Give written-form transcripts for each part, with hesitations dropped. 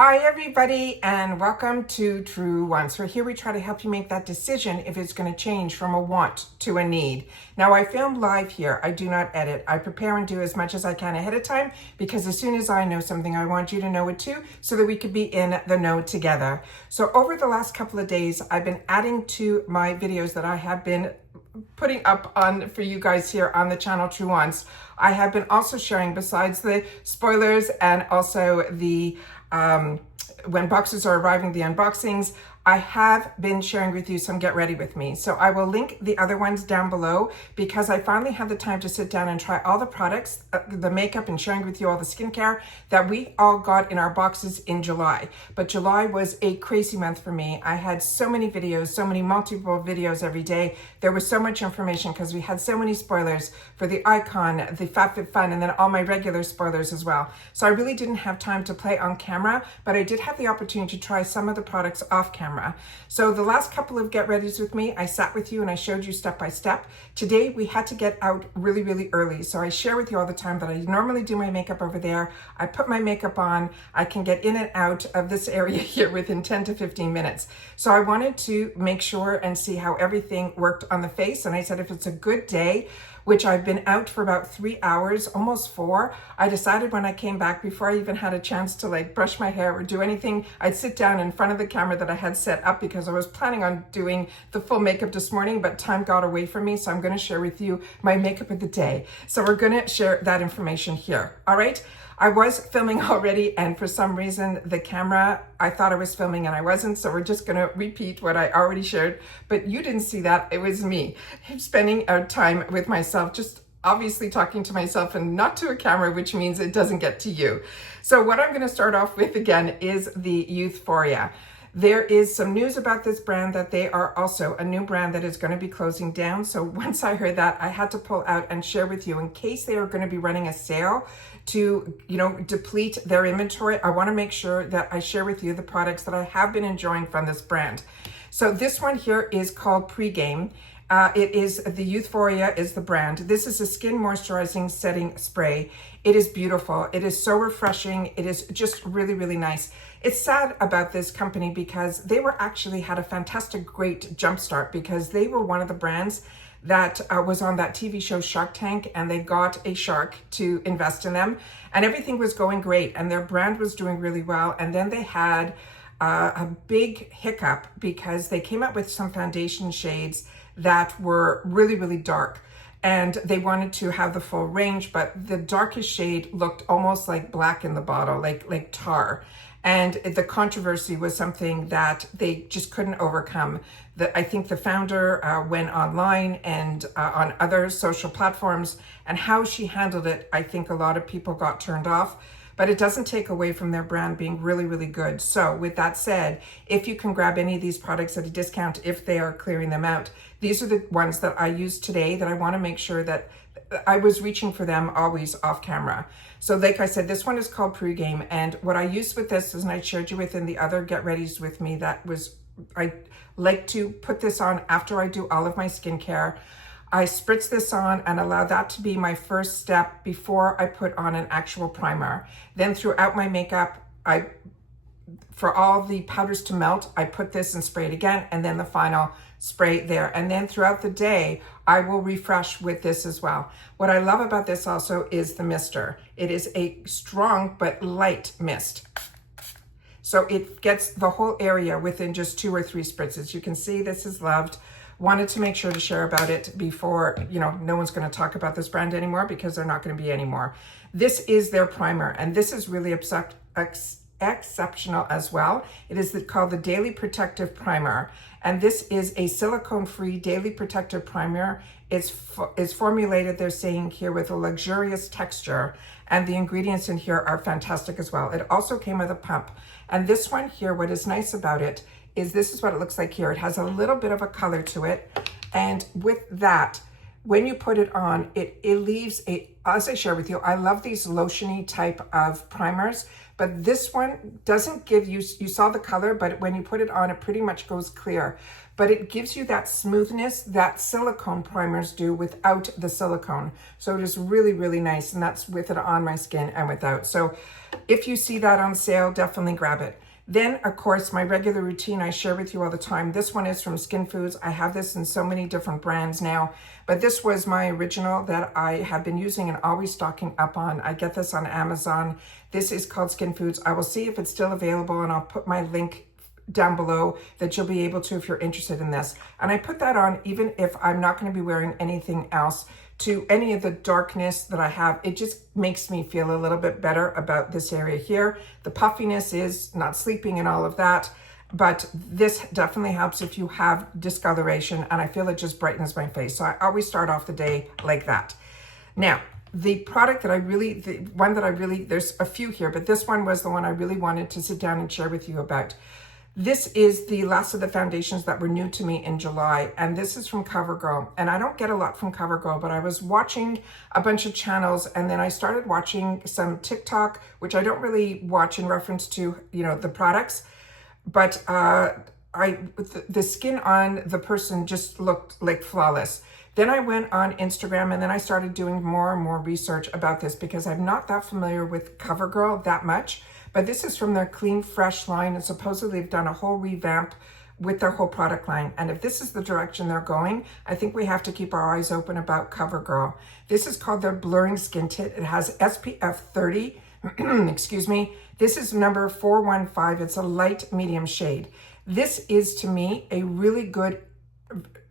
Hi everybody, and welcome to Truewants. So here we try to help you make that decision if it's going to change from a want to a need. Now I film live here. I do not edit. I prepare and do as much as I can ahead of time because as soon as I know something, I want you to know it too so that we could be in the know together. So over the last couple of days, I've been adding to my videos that I have been putting up on for you guys here on the channel Truewants. I have been also sharing, besides the spoilers and also the when boxes are arriving, the unboxings, I have been sharing with you some get ready with me. So I will link the other ones down below because I finally had the time to sit down and try all the products, the makeup, and sharing with you all the skincare that we all got in our boxes in July. But July was a crazy month for me. I had so many videos, so many multiple videos every day. There was so much information because we had so many spoilers for the Icon, the FabFitFun, and then all my regular spoilers as well. So I really didn't have time to play on camera, but I did have the opportunity to try some of the products off camera. So the last couple of get readies with me, I sat with you and I showed you step by step. Today we had to get out really early. So I share with you all the time that I normally do my makeup over there. I put my makeup on. I can get in and out of this area here within 10 to 15 minutes. So I wanted to make sure and see how everything worked on the face. And I said, if it's a good day, which I've been out for about 3 hours, almost 4. I decided when I came back, before I even had a chance to like brush my hair or do anything, I'd sit down in front of the camera that I had set up because I was planning on doing the full makeup this morning, but time got away from me. So I'm gonna share with you my makeup of the day. So we're gonna share that information here, all right? I was filming already, and for some reason the camera, I thought I was filming and I wasn't, so we're just gonna repeat what I already shared, but you didn't see that. It was me spending time with myself, just obviously talking to myself and not to a camera, which means it doesn't get to you. So what I'm gonna start off with again is the Euphoria. There is some news about this brand that they are also a new brand that is going to be closing down. So once I heard that, I had to pull out and share with you in case they are going to be running a sale to, deplete their inventory. I want to make sure that I share with you the products that I have been enjoying from this brand. So this one here is called Pregame. It is the Euphoria is the brand. This is a skin moisturizing setting spray. It is beautiful. It is so refreshing. It is just really nice. It's sad about this company because they had a fantastic, great jumpstart because they were one of the brands that was on that TV show Shark Tank, and they got a shark to invest in them, and everything was going great and their brand was doing really well. And then they had a big hiccup because they came up with some foundation shades that were really dark, and they wanted to have the full range, but the darkest shade looked almost like black in the bottle, like tar. And the controversy was something that they just couldn't overcome. I think the founder went online and on other social platforms, and how she handled it, I think a lot of people got turned off. But it doesn't take away from their brand being really good. So with that said, if you can grab any of these products at a discount, if they are clearing them out, these are the ones that I use today that I want to make sure that I was reaching for them always off camera. So like I said, this one is called Pregame, and what I used with this is, and I shared you within the other get readies with me, I like to put this on after I do all of my skincare. I spritz this on and allow that to be my first step before I put on an actual primer. Then throughout my makeup, for all the powders to melt, I put this and spray it again, and then the final spray there. And then throughout the day, I will refresh with this as well. What I love about this also is the mister. It is a strong but light mist. So it gets the whole area within just 2 or 3 spritzes. You can see this is loved. Wanted to make sure to share about it before, no one's going to talk about this brand anymore because they're not going to be anymore. This is their primer, and this is really exceptional as well. It is called the Daily Protective Primer, and this is a silicone-free daily protective primer. It's formulated, they're saying here, with a luxurious texture, and the ingredients in here are fantastic as well. It also came with a pump, and this one here, what is nice about it is this is what it looks like here. It has a little bit of a color to it, and with that, when you put it on, it leaves as I share with you, I love these lotiony type of primers But this one doesn't give you, you saw the color, but when you put it on, it pretty much goes clear. But it gives you that smoothness that silicone primers do without the silicone. So it is really, really nice. And that's with it on my skin and without. So if you see that on sale, definitely grab it. Then, of course, my regular routine I share with you all the time. This one is from Skin Foods. I have this in so many different brands now, but this was my original that I have been using and always stocking up on. I get this on Amazon. This is called Skin Foods. I will see if it's still available, and I'll put my link down below that you'll be able to if you're interested in this. And I put that on even if I'm not going to be wearing anything else to any of the darkness that I have. It just makes me feel a little bit better about this area here. The puffiness is not sleeping and all of that, but this definitely helps if you have discoloration, and I feel it just brightens my face. So I always start off the day like that. Now, the product that there's a few here, but this one was the one I really wanted to sit down and share with you about. This is the last of the foundations that were new to me in July, and this is from CoverGirl. And I don't get a lot from CoverGirl, but I was watching a bunch of channels, and then I started watching some TikTok, which I don't really watch in reference to, you know, the products, but the skin on the person just looked like flawless. Then I went on Instagram, and then I started doing more and more research about this because I'm not that familiar with CoverGirl that much. But this is from their Clean Fresh line, and supposedly they've done a whole revamp with their whole product line. And if this is the direction they're going, I think we have to keep our eyes open about CoverGirl. This is called their Blurring Skin Tint. It has SPF 30, excuse me. This is number 415. It's a light medium shade. This is, to me, a really good,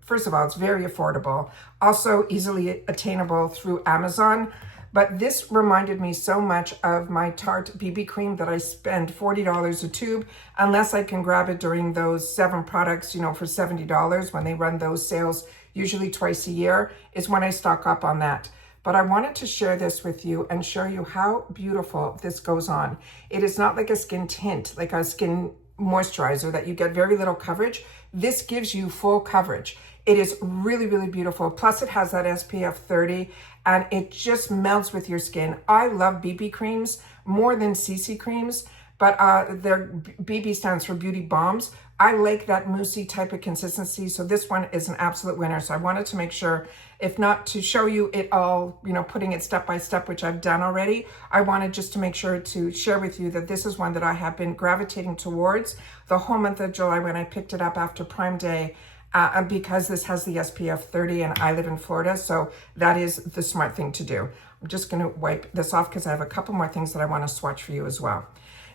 first of all, it's very affordable. Also easily attainable through Amazon. But this reminded me so much of my Tarte BB cream that I spend $40 a tube, unless I can grab it during those 7 products, you know, for $70 when they run those sales, usually twice a year, is when I stock up on that. But I wanted to share this with you and show you how beautiful this goes on. It is not like a skin tint, like a skin moisturizer that you get very little coverage. This gives you full coverage. It is really, really beautiful. Plus it has that SPF 30 and it just melts with your skin. I love BB creams more than CC creams, but their BB stands for Beauty Bombs. I like that moussey type of consistency. So this one is an absolute winner. So I wanted to make sure, if not to show you it all, you know, putting it step by step, which I've done already, I wanted just to make sure to share with you that this is one that I have been gravitating towards the whole month of July when I picked it up after Prime Day. Because this has the SPF 30 and I live in Florida, so that is the smart thing to do. I'm just going to wipe this off because I have a couple more things that I want to swatch for you as well.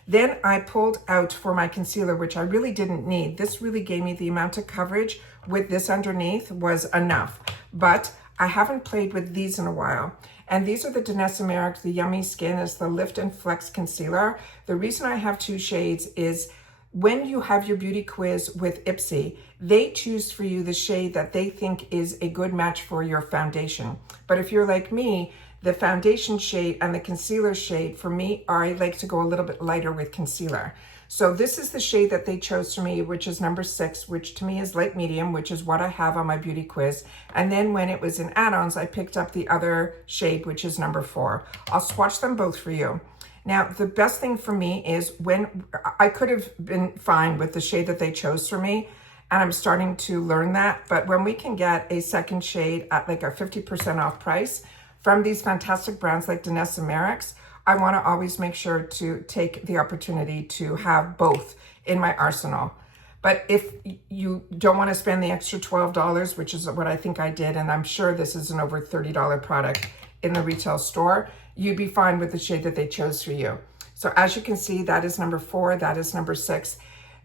Then I pulled out for my concealer, which I really didn't need. This really gave me the amount of coverage with this underneath was enough, but I haven't played with these in a while. And these are the Danessa Merrick, the Yummy Skin is the Lift and Flex Concealer. The reason I have 2 shades is when you have your beauty quiz with IPSY, they choose for you the shade that they think is a good match for your foundation. But if you're like me, the foundation shade and the concealer shade, for me, I like to go a little bit lighter with concealer. So this is the shade that they chose for me, which is number 6, which to me is light medium, which is what I have on my beauty quiz. And then when it was in add-ons, I picked up the other shade, which is number 4. I'll swatch them both for you. Now, the best thing for me is when I could have been fine with the shade that they chose for me, and I'm starting to learn that, but when we can get a second shade at like a 50% off price from these fantastic brands like Danessa Merrick, I want to always make sure to take the opportunity to have both in my arsenal. But if you don't want to spend the extra $12, which is what I think I did, and I'm sure this is an over $30 product in the retail store, you'd be fine with the shade that they chose for you. So as you can see, that is number 4, that is number 6.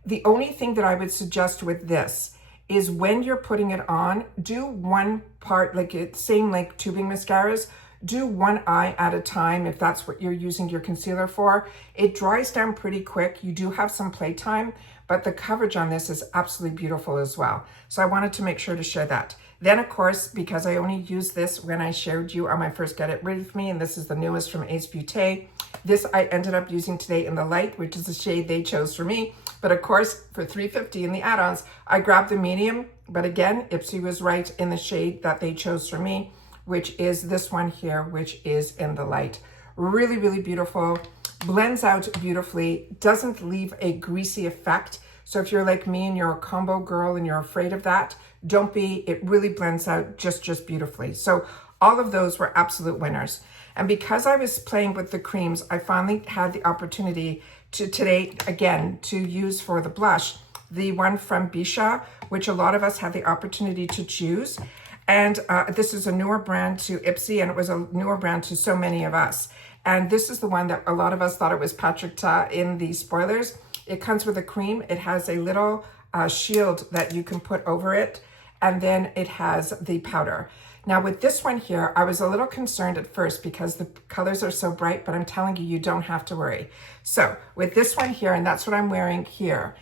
The only thing that I would suggest with this is when you're putting it on, do one part, like it's same like tubing mascaras, do one eye at a time if that's what you're using your concealer for. It dries down pretty quick. You do have some playtime, but the coverage on this is absolutely beautiful as well. So I wanted to make sure to share that. Then, of course, because I only used this when I showed you on my first Get It Rid With Me, and this is the newest from Ace Beauté. This I ended up using today in the light, which is the shade they chose for me. But of course, for $3.50 in the add-ons, I grabbed the medium. But again, IPSY was right in the shade that they chose for me, which is this one here, which is in the light. Really, really beautiful. blends out beautifully, doesn't leave a greasy effect. So if you're like me and you're a combo girl and you're afraid of that, don't be. It really blends out just beautifully. So all of those were absolute winners. And because I was playing with the creams, I finally had the opportunity to today, again, to use for the blush, the one from Bisha, which a lot of us had the opportunity to choose. And this is a newer brand to IPSY, and it was a newer brand to so many of us. And this is the one that a lot of us thought it was Patrick Ta in the spoilers. It comes with a cream. It has a little shield that you can put over it. And then it has the powder. Now with this one here, I was a little concerned at first because the colors are so bright, but I'm telling you, you don't have to worry. So with this one here, and that's what I'm wearing here,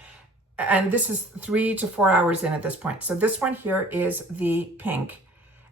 and this is 3 to 4 hours in at this point. So this one here is the pink,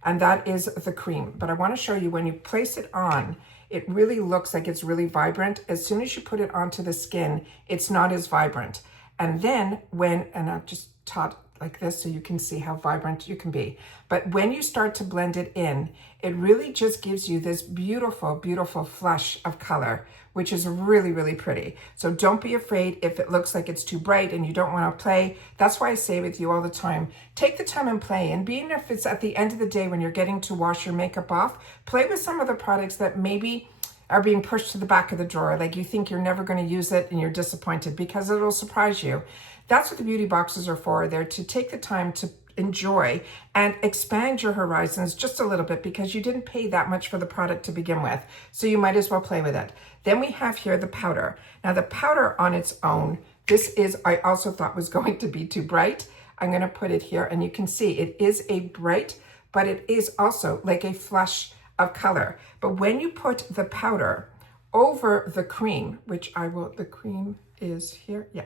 and that is the cream. But I want to show you when you place it on, it really looks like it's really vibrant. As soon as you put it onto the skin, it's not as vibrant. And then and I've just taught like this so you can see how vibrant you can be. But when you start to blend it in, it really just gives you this beautiful, beautiful flush of color, which is really pretty. So don't be afraid if it looks like it's too bright and you don't want to play. That's why I say with you all the time, take the time and play. And even if it's at the end of the day when you're getting to wash your makeup off, play with some of the products that maybe are being pushed to the back of the drawer. Like you think you're never going to use it and you're disappointed because it'll surprise you. That's what the beauty boxes are for. They're to take the time to enjoy and expand your horizons just a little bit because you didn't pay that much for the product to begin with. So you might as well play with it. Then we have here the powder. Now the powder on its own, this is, I also thought was going to be too bright. I'm going to put it here and you can see it is a bright, but it is also like a flush of color. But when you put the powder over the cream, which the cream is here. Yeah.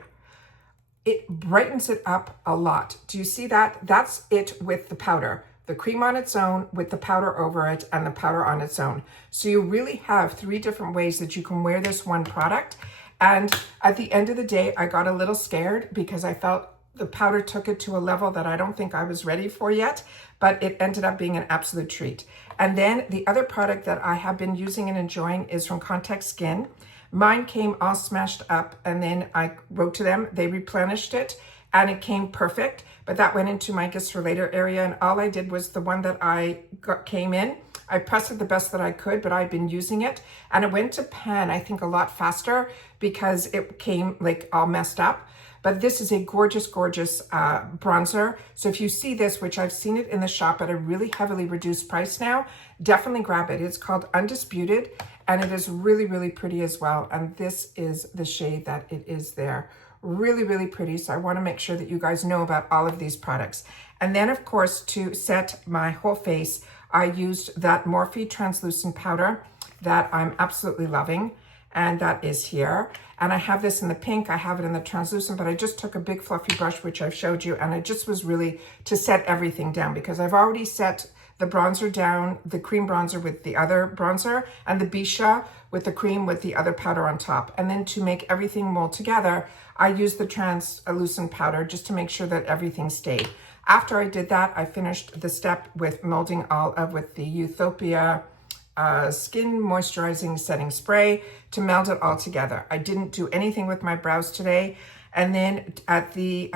It brightens it up a lot. Do you see that? That's it with the powder. The cream on its own with the powder over it and the powder on its own. So you really have 3 different ways that you can wear this one product. And at the end of the day, I got a little scared because I felt the powder took it to a level that I don't think I was ready for yet, but it ended up being an absolute treat. And then the other product that I have been using and enjoying is from Contact Skin. Mine came all smashed up and then I wrote to them, they replenished it and it came perfect, but that went into my gifts for later area. And all I did was the one that came in, I pressed it the best that I could, but I've been using it and it went to pan, I think a lot faster because it came like all messed up. But this is a gorgeous bronzer. So if you see this, which I've seen it in the shop at a really heavily reduced price now, definitely grab it. It's called Undisputed and it is really pretty as well. And this is the shade that it is there. Really pretty. So I want to make sure that you guys know about all of these products. And then of course, to set my whole face, I used that Morphe translucent powder that I'm absolutely loving. And that is here. And I have this in the pink, I have it in the translucent, but I just took a big fluffy brush, which I've showed you, and it just was really to set everything down because I've already set the bronzer down, the cream bronzer with the other bronzer, and the Bisha with the cream with the other powder on top. And then to make everything mold together, I used the translucent powder just to make sure that everything stayed. After I did that, I finished the step with molding with the Utopia Skin Moisturizing Setting Spray to meld it all together. I didn't do anything with my brows today. And then at the,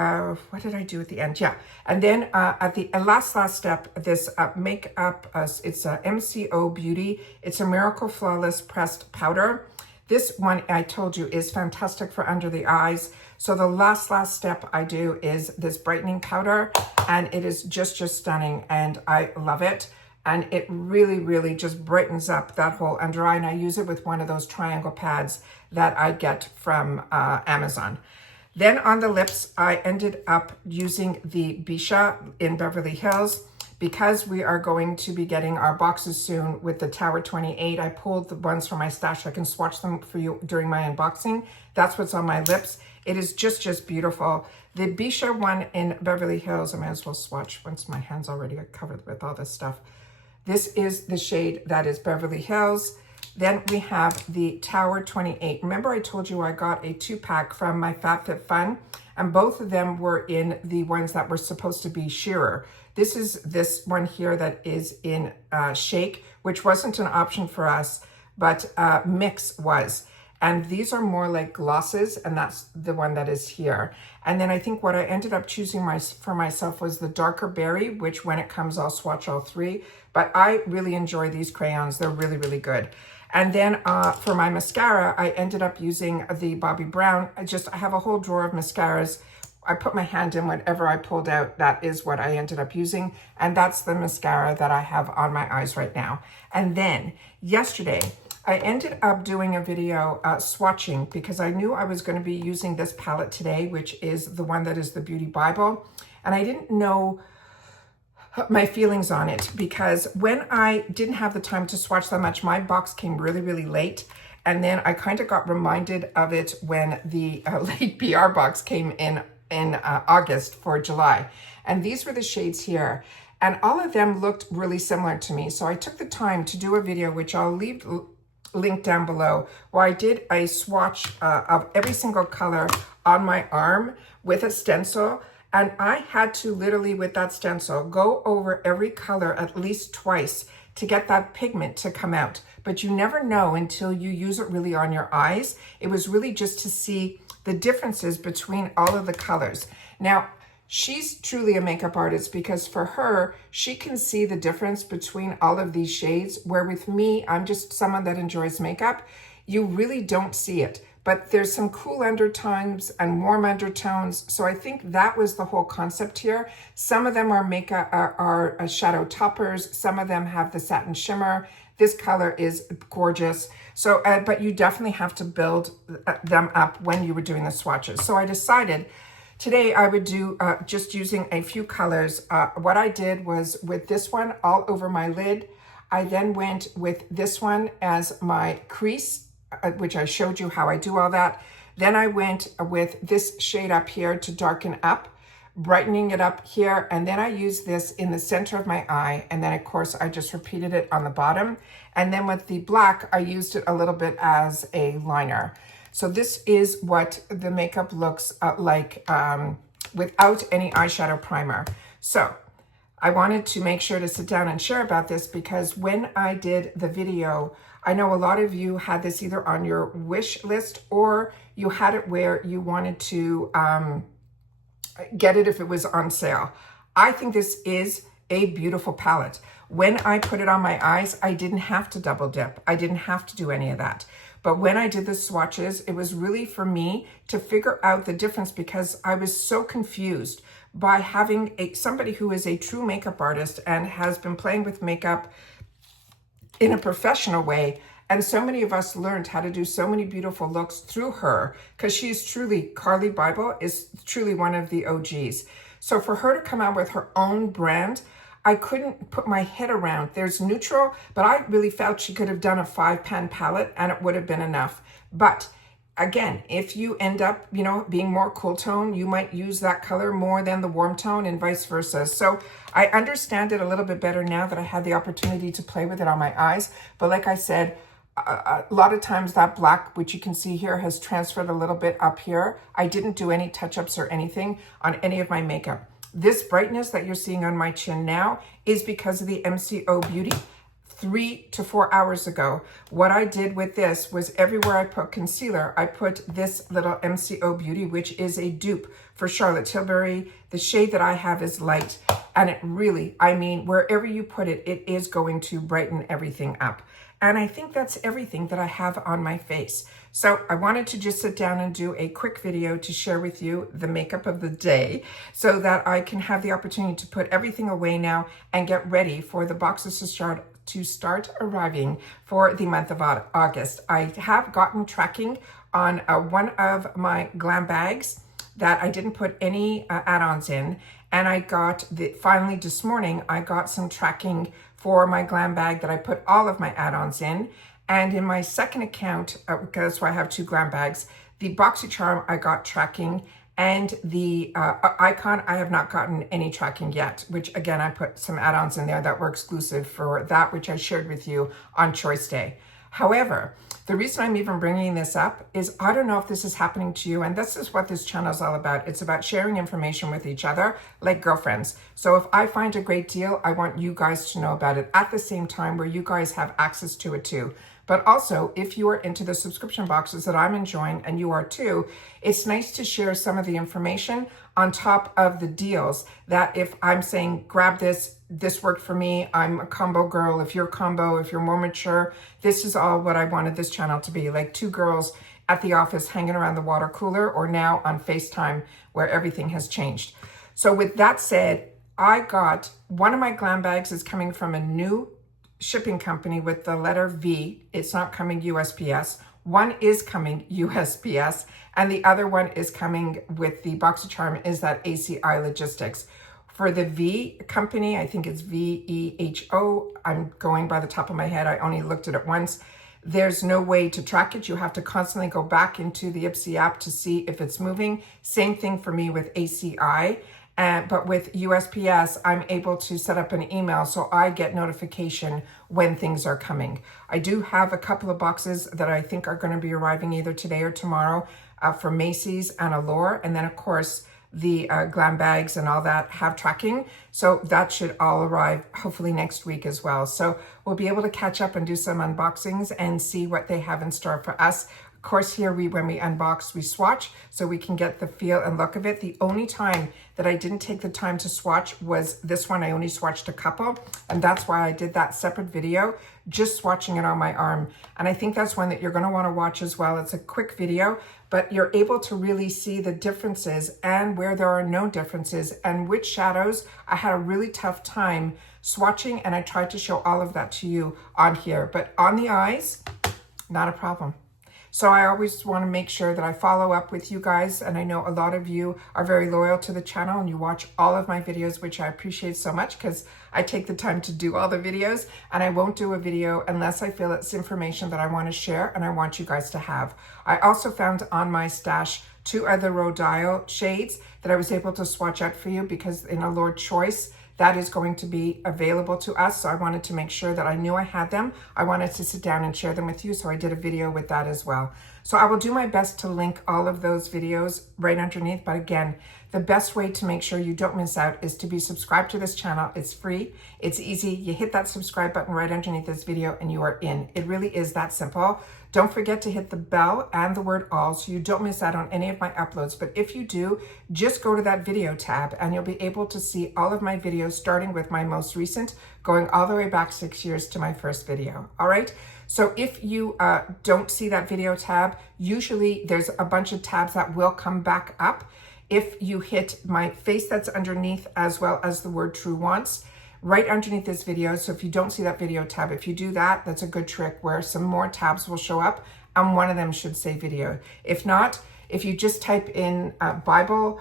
what did I do at the end? Yeah. And then at the last step, this makeup, it's a MCO Beauty. It's a Miracle Flawless Pressed Powder. This one I told you is fantastic for under the eyes. So the last step I do is this brightening powder and it is just stunning and I love it. And it really just brightens up that whole under eye. And I use it with one of those triangle pads that I get from Amazon. Then on the lips, I ended up using the Bisha in Beverly Hills. Because we are going to be getting our boxes soon with the Tower 28, I pulled the ones from my stash. I can swatch them for you during my unboxing. That's what's on my lips. It is just beautiful. The Bisha one in Beverly Hills, I might as well swatch once my hand's already covered with all this stuff. This is the shade that is Beverly Hills. Then we have the Tower 28. Remember I told you I got a 2-pack from my FabFitFun, and both of them were in the ones that were supposed to be sheerer. This is this one here that is in Shake, which wasn't an option for us, but Mix was. And these are more like glosses, and that's the one that is here. And then I think what I ended up choosing for myself was the darker berry, which when it comes, I'll swatch all three. But I really enjoy these crayons. They're really, really good. And then for my mascara, I ended up using the Bobbi Brown. I have a whole drawer of mascaras. I put my hand in whatever I pulled out. That is what I ended up using. And that's the mascara that I have on my eyes right now. And then yesterday, I ended up doing a video swatching because I knew I was going to be using this palette today, which is the one that is the Beauty Bible. And I didn't know my feelings on it because when I didn't have the time to swatch that much, my box came really, really late. And then I kind of got reminded of it when the late PR box came in August for July. And these were the shades here. And all of them looked really similar to me. So I took the time to do a video, which I'll leave link down below, where I did a swatch of every single color on my arm with a stencil. And I had to literally, with that stencil, go over every color at least twice to get that pigment to come out. But you never know until you use it really on your eyes. It was really just to see the differences between all of the colors. Now, she's truly a makeup artist because for her, she can see the difference between all of these shades, where with me, I'm just someone that enjoys makeup. You really don't see it, but there's some cool undertones and warm undertones. So I think that was the whole concept here. Some of them are makeup, are shadow toppers. Some of them have the satin shimmer. This color is gorgeous. So, but you definitely have to build them up when you were doing the swatches. So I decided today I would do just using a few colors. What I did was with this one all over my lid. I then went with this one as my crease, which I showed you how I do all that. Then I went with this shade up here to darken up, brightening it up here. And then I used this in the center of my eye. And then of course I just repeated it on the bottom. And then with the black, I used it a little bit as a liner. So this is what the makeup looks like without any eyeshadow primer. So I wanted to make sure to sit down and share about this because when I did the video, I know a lot of you had this either on your wish list or you had it where you wanted to get it if it was on sale. I think this is a beautiful palette. When I put it on my eyes, I didn't have to double dip. I didn't have to do any of that. But when I did the swatches, it was really for me to figure out the difference because I was so confused by having somebody who is a true makeup artist and has been playing with makeup in a professional way. And so many of us learned how to do so many beautiful looks through her because she's truly, Carly Bible is truly one of the OGs. So for her to come out with her own brand, I couldn't put my head around. There's neutral, but I really felt she could have done a 5-pan palette and it would have been enough. But again, if you end up, being more cool tone, you might use that color more than the warm tone and vice versa. So I understand it a little bit better now that I had the opportunity to play with it on my eyes. But like I said, a lot of times that black, which you can see here, has transferred a little bit up here. I didn't do any touch-ups or anything on any of my makeup. This brightness that you're seeing on my chin now is because of the MCO Beauty. 3 to 4 hours ago, what I did with this was everywhere I put concealer, I put this little MCO Beauty, which is a dupe for Charlotte Tilbury. The shade that I have is light, and it really, wherever you put it, it is going to brighten everything up. And I think that's everything that I have on my face. So I wanted to just sit down and do a quick video to share with you the makeup of the day so that I can have the opportunity to put everything away now and get ready for the boxes to start arriving for the month of August. I have gotten tracking on one of my glam bags that I didn't put any add-ons in. And I got, finally this morning, I got some tracking for my glam bag that I put all of my add-ons in. And in my second account, because that's why I have 2 glam bags, the Boxycharm I got tracking, and the Icon I have not gotten any tracking yet, which again, I put some add-ons in there that were exclusive for that, which I shared with you on Choice Day. However, the reason I'm even bringing this up is I don't know if this is happening to you, and this is what this channel is all about. It's about sharing information with each other like girlfriends. So if I find a great deal, I want you guys to know about it at the same time where you guys have access to it too. But also, if you are into the subscription boxes that I'm enjoying, and you are too, it's nice to share some of the information on top of the deals that if I'm saying, grab this, this worked for me, I'm a combo girl, if you're combo, if you're more mature, this is all what I wanted this channel to be, like two girls at the office hanging around the water cooler, or now on FaceTime where everything has changed. So with that said, I got one of my glam bags is coming from a new shipping company with the letter V. It's not coming USPS. One is coming USPS, and the other one is coming with the Boxycharm, is that ACI Logistics. For the V company, I think it's VEHO. I'm going by the top of my head. I only looked at it once. There's no way to track it. You have to constantly go back into the IPSY app to see if it's moving. Same thing for me with ACI. But with USPS, I'm able to set up an email so I get notification when things are coming. I do have a couple of boxes that I think are going to be arriving either today or tomorrow for Macy's and Allure. And then, of course, the glam bags and all that have tracking. So that should all arrive hopefully next week as well. So we'll be able to catch up and do some unboxings and see what they have in store for us. Of course, here when we unbox, we swatch so we can get the feel and look of it. The only time that I didn't take the time to swatch was this one. I only swatched a couple, and that's why I did that separate video, just swatching it on my arm. And I think that's one that you're going to want to watch as well. It's a quick video, but you're able to really see the differences and where there are no differences and which shadows. I had a really tough time swatching, and I tried to show all of that to you on here. But on the eyes, not a problem. So I always want to make sure that I follow up with you guys. And I know a lot of you are very loyal to the channel and you watch all of my videos, which I appreciate so much because I take the time to do all the videos, and I won't do a video unless I feel it's information that I want to share and I want you guys to have. I also found on my stash 2 other Rhodial shades that I was able to swatch out for you because in Allure Choice, that is going to be available to us. So I wanted to make sure that I knew I had them. I wanted to sit down and share them with you. So I did a video with that as well. So I will do my best to link all of those videos right underneath. But again, the best way to make sure you don't miss out is to be subscribed to this channel. It's free. It's easy. You hit that subscribe button right underneath this video and you are in. It really is that simple. Don't forget to hit the bell and the word all so you don't miss out on any of my uploads. But if you do, just go to that video tab and you'll be able to see all of my videos, starting with my most recent, going all the way back 6 years to my first video. All right. So if you don't see that video tab, usually there's a bunch of tabs that will come back up. If you hit my face that's underneath, as well as the word Truewants, right underneath this video. So if you don't see that video tab, if you do that, that's a good trick where some more tabs will show up and one of them should say video. If not, if you just type in Bible,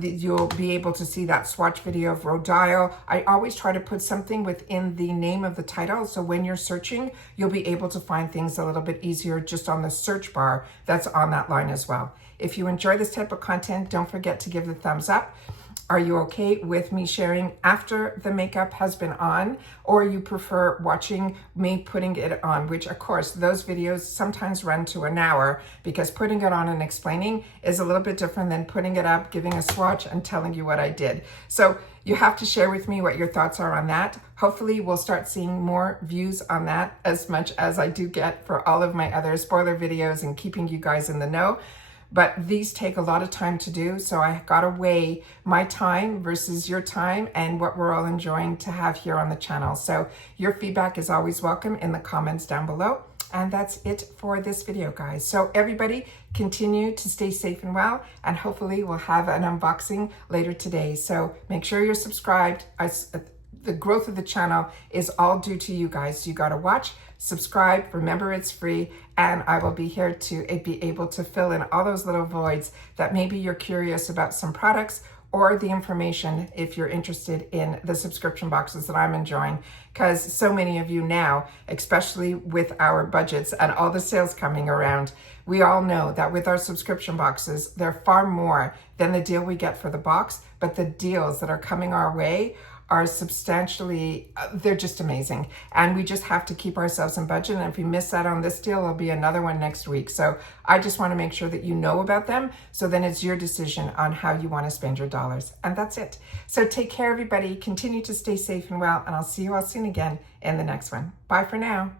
you'll be able to see that swatch video of Rhodial. I always try to put something within the name of the title. So when you're searching, you'll be able to find things a little bit easier just on the search bar that's on that line as well. If you enjoy this type of content, don't forget to give the thumbs up. Are you okay with me sharing after the makeup has been on, or you prefer watching me putting it on, which of course those videos sometimes run to an hour because putting it on and explaining is a little bit different than putting it up, giving a swatch and telling you what I did. So you have to share with me what your thoughts are on that. Hopefully we'll start seeing more views on that as much as I do get for all of my other spoiler videos and keeping you guys in the know. But these take a lot of time to do, so I gotta weigh my time versus your time and what we're all enjoying to have here on the channel. So your feedback is always welcome in the comments down below. And that's it for this video, guys. So everybody continue to stay safe and well, and hopefully we'll have an unboxing later today. So make sure you're subscribed. The growth of the channel is all due to you guys. You gotta watch, subscribe, remember it's free, and I will be here to be able to fill in all those little voids that maybe you're curious about some products or the information if you're interested in the subscription boxes that I'm enjoying. Because so many of you now, especially with our budgets and all the sales coming around, we all know that with our subscription boxes, they're far more than the deal we get for the box, but the deals that are coming our way are substantially, they're just amazing. And we just have to keep ourselves in budget. And if we miss out on this deal, there'll be another one next week. So I just want to make sure that you know about them. So then it's your decision on how you want to spend your dollars. And that's it. So take care, everybody. Continue to stay safe and well. And I'll see you all soon again in the next one. Bye for now.